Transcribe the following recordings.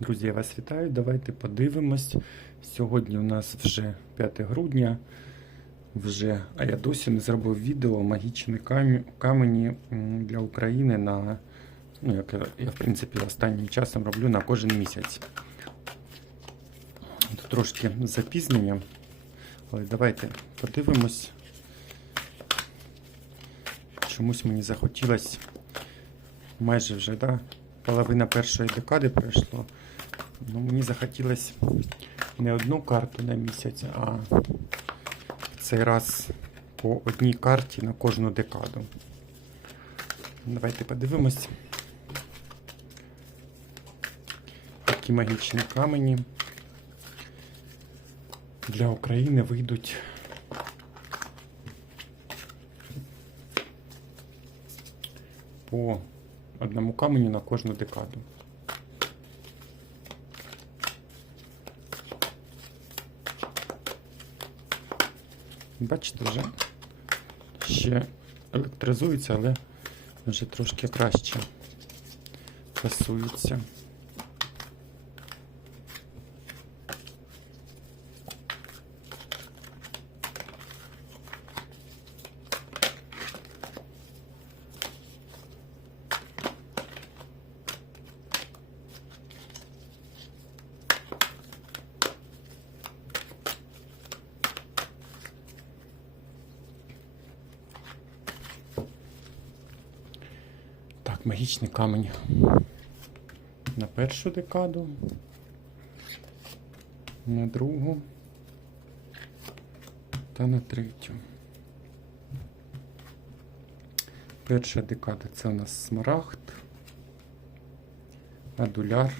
Друзі, я вас вітаю. Давайте подивимось. Сьогодні у нас вже 5 грудня. Вже, а я досі не зробив відео магічні камені для України на, ну, як я, в принципі, останнім часом роблю на кожен місяць. Тут трошки з запізненням, але давайте подивимось. Чомусь мені захотілося майже вже, да, половина першої декади пройшло. Ну, мені захотілося не одну карту на місяць, а в цей раз по одній карті на кожну декаду. Давайте подивимось. Які магічні камені для України вийдуть. По одному каменю на кожну декаду. Бачите, вже ще електризується, але вже трошки краще фасується. Магічний камінь на першу декаду, на другу та на третю. Перша декада це у нас смарагд, адуляр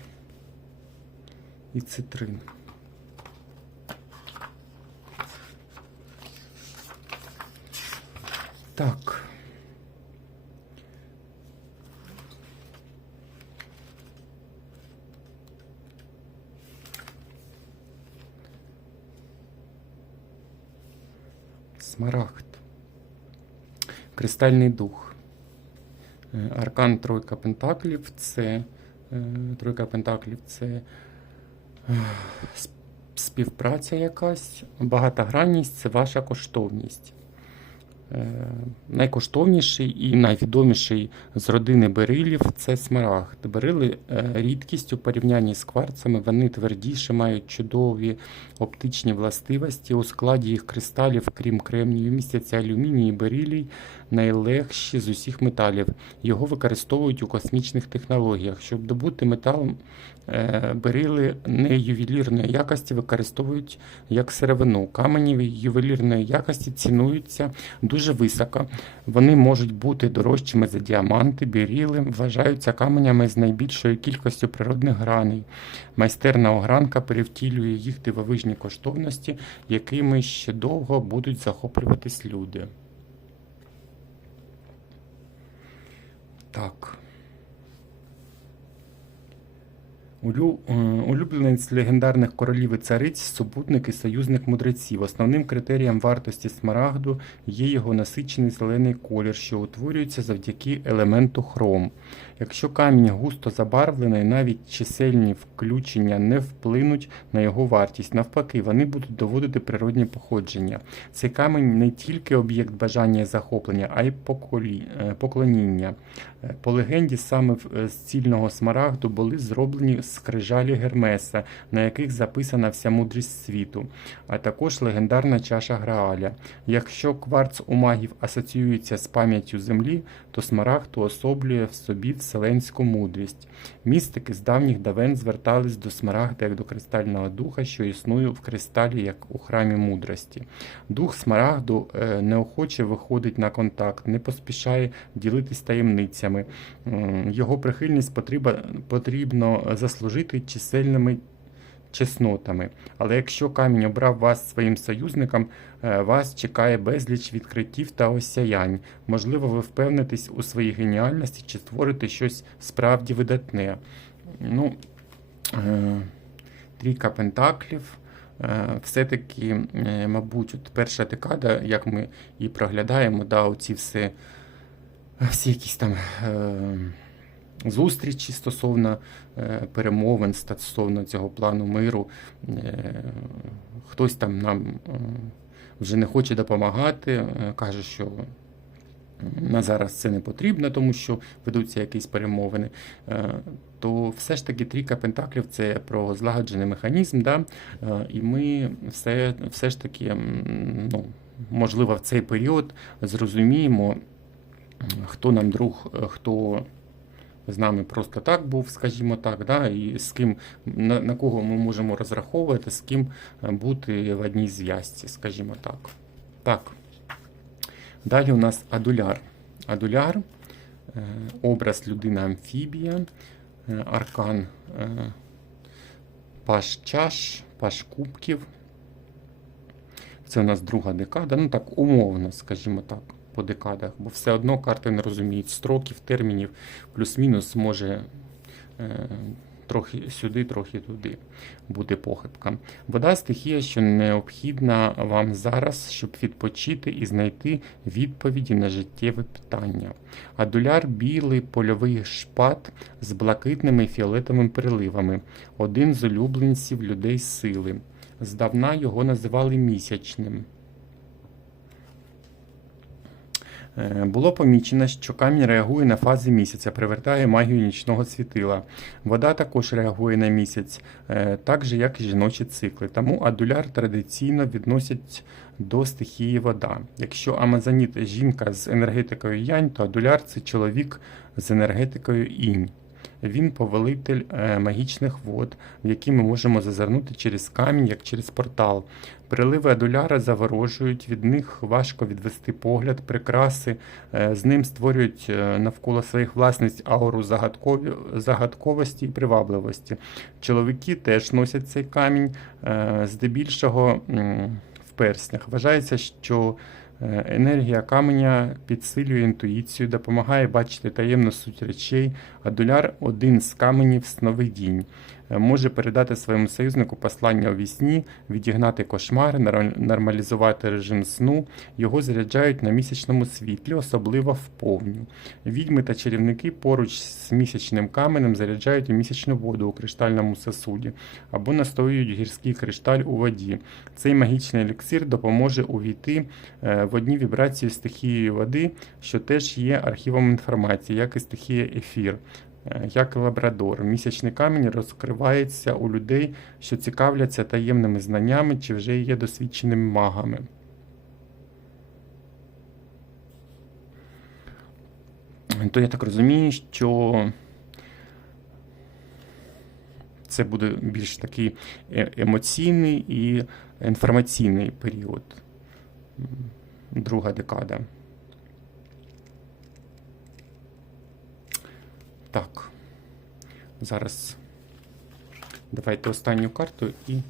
і цитрин. Так. Смарагд. Кристальний дух. Е, Аркан Тройка Пентаклів це е, Тройка Пентаклів це е, співпраця якась. Багатогранність це ваша коштовність. Е, Найкоштовніший і найвідоміший з родини берилів це смарагд. Берили е, рідкість у порівнянні з кварцами, вони твердіші, мають чудові оптичні властивості. У складі їх кристалів, крім кремнію, містяться алюміній і берилій, найлегші з усіх металів. Його використовують у космічних технологіях. Щоб добути метал, е, берили не ювелірної якості використовують як сировину. Камені ювелірної якості цінуються дуже високо. Вони можуть бути дорожчими за діаманти, біріли, вважаються каменями з найбільшою кількістю природних граней. Майстерна огранка перевтілює їх дивовижні коштовності, якими ще довго будуть захоплюватись люди. Так. Улю- е, Улюбленець легендарних королів і цариць, супутник і союзник мудреців. Основним критерієм вартості смарагду є його насичений зелений колір, що утворюється завдяки елементу хром. Якщо камінь густо забарвлений, навіть чисельні включення не вплинуть на його вартість. Навпаки, вони будуть доводити природні походження. Цей камінь не тільки об'єкт бажання і захоплення, а й е, поклоніння. Е, По легенді, саме е, з цільного смарагду були зроблені скрижалі Гермеса, на яких записана вся мудрість світу, а також легендарна чаша Грааля. Якщо кварц у магів асоціюється з пам'яттю землі, то смарагд уособлює в собі вселенську мудрість. Містики з давніх давен звертались до смарагда як до кристального духа, що існує в кристалі, як у храмі мудрості. Дух смарагду е, неохоче виходить на контакт, не поспішає ділитись таємницями. Його прихильність потрібно заслужити чисельними чеснотами. Але якщо камінь обрав вас своїм союзником, е, вас чекає безліч відкриттів та осяянь. Можливо, ви впевнитесь у своїй геніальності чи створите щось справді видатне. Ну, е, трійка пентаклів. Е, Все-таки, мабуть, от перша декада, як ми і проглядаємо, да, оці все, всі якісь там зустрічі стосовно е, перемовин стосовно цього плану миру. Е, Хтось там нам е, вже не хоче допомагати, каже, що на зараз це не потрібно, тому що ведуться якісь перемовини. То все ж таки трійка пентаклів це про злагоджений механізм, да? І ми все, все ж таки, ну, можливо, в цей період зрозуміємо, хто нам друг, хто з нами просто так був, скажімо так, да? і з ким на, на кого ми можемо розраховувати, з ким е, бути в одній зв'язці, скажімо так. Так. Далі у нас адуляр. Адуляр, е, образ людина амфібія, е, аркан паш чаш, паш кубків. Це у нас друга декада, ну так умовно, скажімо так, по декадах, бо все одно карти не розуміють строків, термінів, плюс-мінус може е, трохи сюди, трохи туди бути похибка. Вода стихія, що необхідна вам зараз, щоб відпочити і знайти відповіді на життєве питання. Адуляр білий польовий шпат з блакитними фіолетовими переливами, один з улюбленців людей сили. Здавна його називали місячним. Е, Було помічено, що камінь реагує на фази місяця, привертає магію нічного світила. Вода також реагує на місяць, е, так же як і жіночі цикли. Тому адуляр традиційно відносять до стихії вода. Якщо амазоніт жінка з енергетикою янь, то адуляр це чоловік з енергетикою інь. Він повелитель е, магічних вод, в які ми можемо зазирнути через камінь, як через портал. Приливи адуляра заворожують, від них важко відвести погляд, прикраси, е, з ним створюють е, навколо своїх власниць ауру загадковості і привабливості. Чоловіки теж носять цей камінь, здебільшого в перснях. Вважається, що енергія каменя підсилює інтуїцію, допомагає бачити таємну суть речей. Адуляр один з каменів сновидінь. Може передати своєму союзнику послання у вісні, відігнати кошмари, нормалізувати режим сну. Його заряджають на місячному світлі, особливо в повню. Відьми та чарівники поруч з місячним каменем заряджають місячну воду у криштальному сосуді або настоюють гірський кришталь у воді. Цей магічний еліксир допоможе увійти е, в одні вібрації з стихією води, що теж є архівом інформації, як і стихія ефір. Як лабрадор, місячний камінь розкривається у людей, що цікавляться таємними знаннями чи вже є досвідченими магами. То я так розумію, що це буде більш такий е- емоційний і інформаційний період. Друга декада. Так. Зараз давайте останню карту і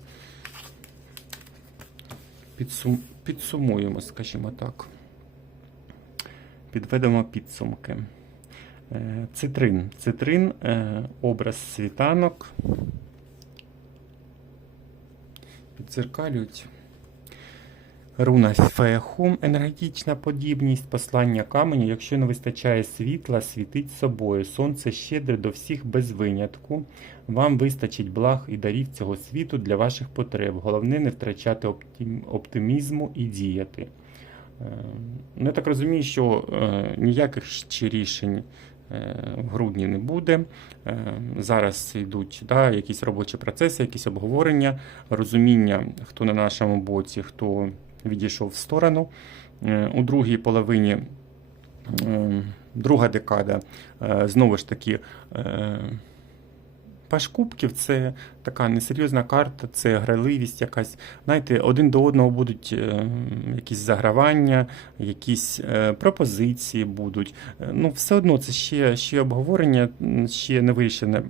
підсум... підсумуємо, скажімо так. Підведемо підсумки. Е, Цитрин. Цитрин е, образ світанок. Підзеркалюють. Руна Фехум, енергетична подібність, послання каменю. Якщо не вистачає світла, світить собою. Сонце щедре до всіх без винятку. Вам вистачить благ і дарів цього світу для ваших потреб. Головне не втрачати оптим- оптимізму і діяти. Е, Ну, я так розумію, що е, ніяких ще рішень е, в грудні не буде. Зараз йдуть да, якісь робочі процеси, якісь обговорення, розуміння, хто на нашому боці, хто відійшов в сторону. Е, У другій половині е, друга декада е, знову ж таки. е, Паш кубків це така несерйозна карта, це грайливість якась. Знаєте, один до одного будуть якісь загравання, якісь пропозиції будуть. Ну, все одно це ще, ще обговорення, ще не вирішене.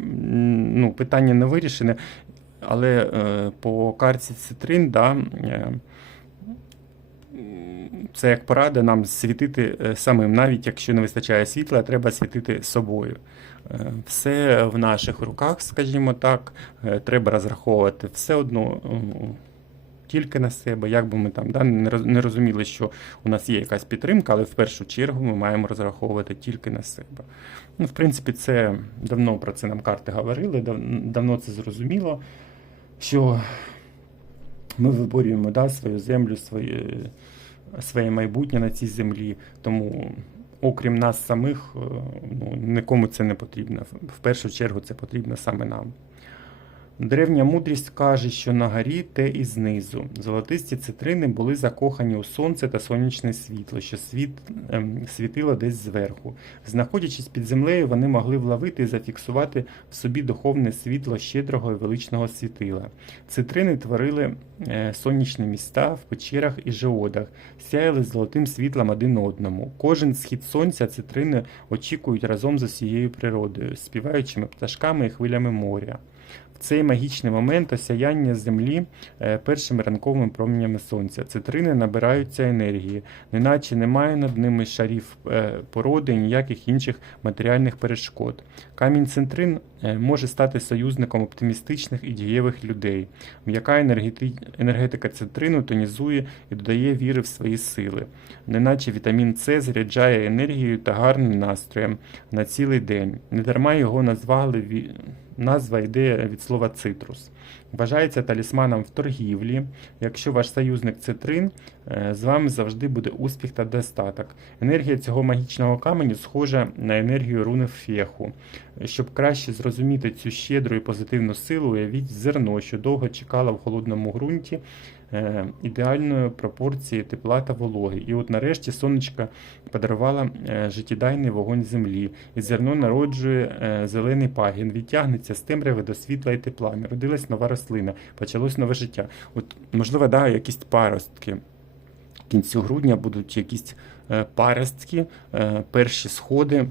Ну, питання не вирішене, але по карті цитрин, да, це як порада нам світити е, самим, навіть якщо не вистачає світла, треба світити собою. Е, Все в наших руках, скажімо так, е, треба розраховувати все одно. тільки на себе, як би ми там да, не розуміли, що у нас є якась підтримка, але в першу чергу ми маємо розраховувати тільки на себе. Ну, в принципі, це давно про це нам карти говорили, дав- давно це зрозуміло, що ми виборюємо да, свою землю, своє, своє майбутнє на цій землі. Тому, окрім нас самих, е, ну, нікому це не потрібно. В- першу чергу це потрібно саме нам. Древня мудрість каже, що на горі те і знизу. Золотисті цитрини були закохані у сонце та сонячне світло, що світ, ем, світило десь зверху. Знаходячись під землею, вони могли вловити і зафіксувати в собі духовне світло щедрого і величного світила. Цитрини творили е, сонячні міста в печерах і жеодах, сяяли золотим світлом один одному. Кожен схід сонця цитрини очікують разом з усією природою, співаючими пташками і хвилями моря. Цей магічний момент осяяння землі е, першими ранковими променями сонця. Цитрини набираються енергії, неначе немає над ними шарів е, породи і ніяких інших матеріальних перешкод. Камінь цитрин е, може стати союзником оптимістичних і дієвих людей. М'яка енергети- енергетика цитрину тонізує і додає віри в свої сили, неначе вітамін С заряджає енергією та гарним настроєм на цілий день. Недарма його назвали назва йде від слова цитрус. Вважається талісманом в торгівлі. Якщо ваш союзник цитрин, е, з вами завжди буде успіх та достаток. Енергія цього магічного каменю схожа на енергію руни феху. Щоб краще зрозуміти цю щедру і позитивну силу, уявіть зерно, що довго чекало в холодному ґрунті ідеальної пропорції тепла та вологи. І от нарешті сонечко подарувало е, життєдайний вогонь землі, і зерно народжує е, зелений пагін, відтягнеться з темряви до світла і тепла. Народилась нова рослина, почалось нове життя. От, можливо, да, якісь паростки. В кінці грудня будуть якісь е, паростки, е, перші сходи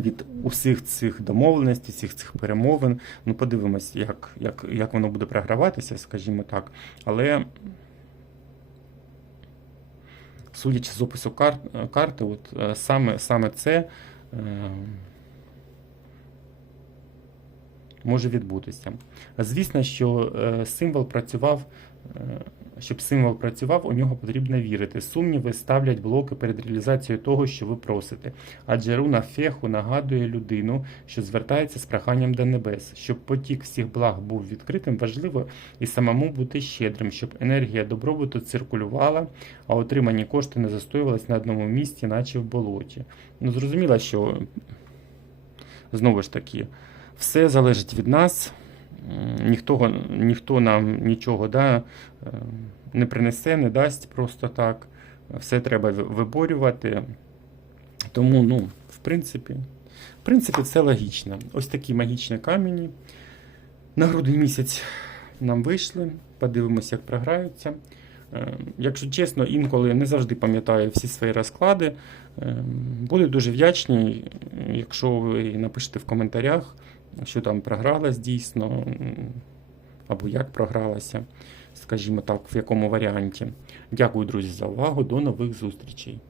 від усіх цих домовленостей, всіх цих перемовин. Ну, подивимось, як, як, як воно буде програватися, скажімо так. Але судячи з опису кар, карти, от е, саме, саме це е, може відбутися. Звісно, що е, символ працював. е, Щоб символ працював, у нього потрібно вірити. Сумніви ставлять блоки перед реалізацією того, що ви просите. Адже руна феху нагадує людину, що звертається з проханням до небес. Щоб потік всіх благ був відкритим, важливо і самому бути щедрим, щоб енергія добробуту циркулювала, а отримані кошти не застоювались на одному місці, наче в болоті. Ну, зрозуміло, що знову ж таки, все залежить від нас. Ніхто, ніхто нам нічого да, е, не принесе, не дасть просто так. Все треба виборювати. Тому, ну, в принципі, в принципі, це логічно. Ось такі магічні камені. На грудень місяць нам вийшли. Подивимося, як програються. Е, Якщо чесно, інколи не завжди пам'ятаю всі свої розклади. Е, Буду дуже вдячний, якщо ви напишете в коментарях, що там програлась дійсно, або як програлася, скажімо так, в якому варіанті. Дякую, друзі, за увагу. До нових зустрічей.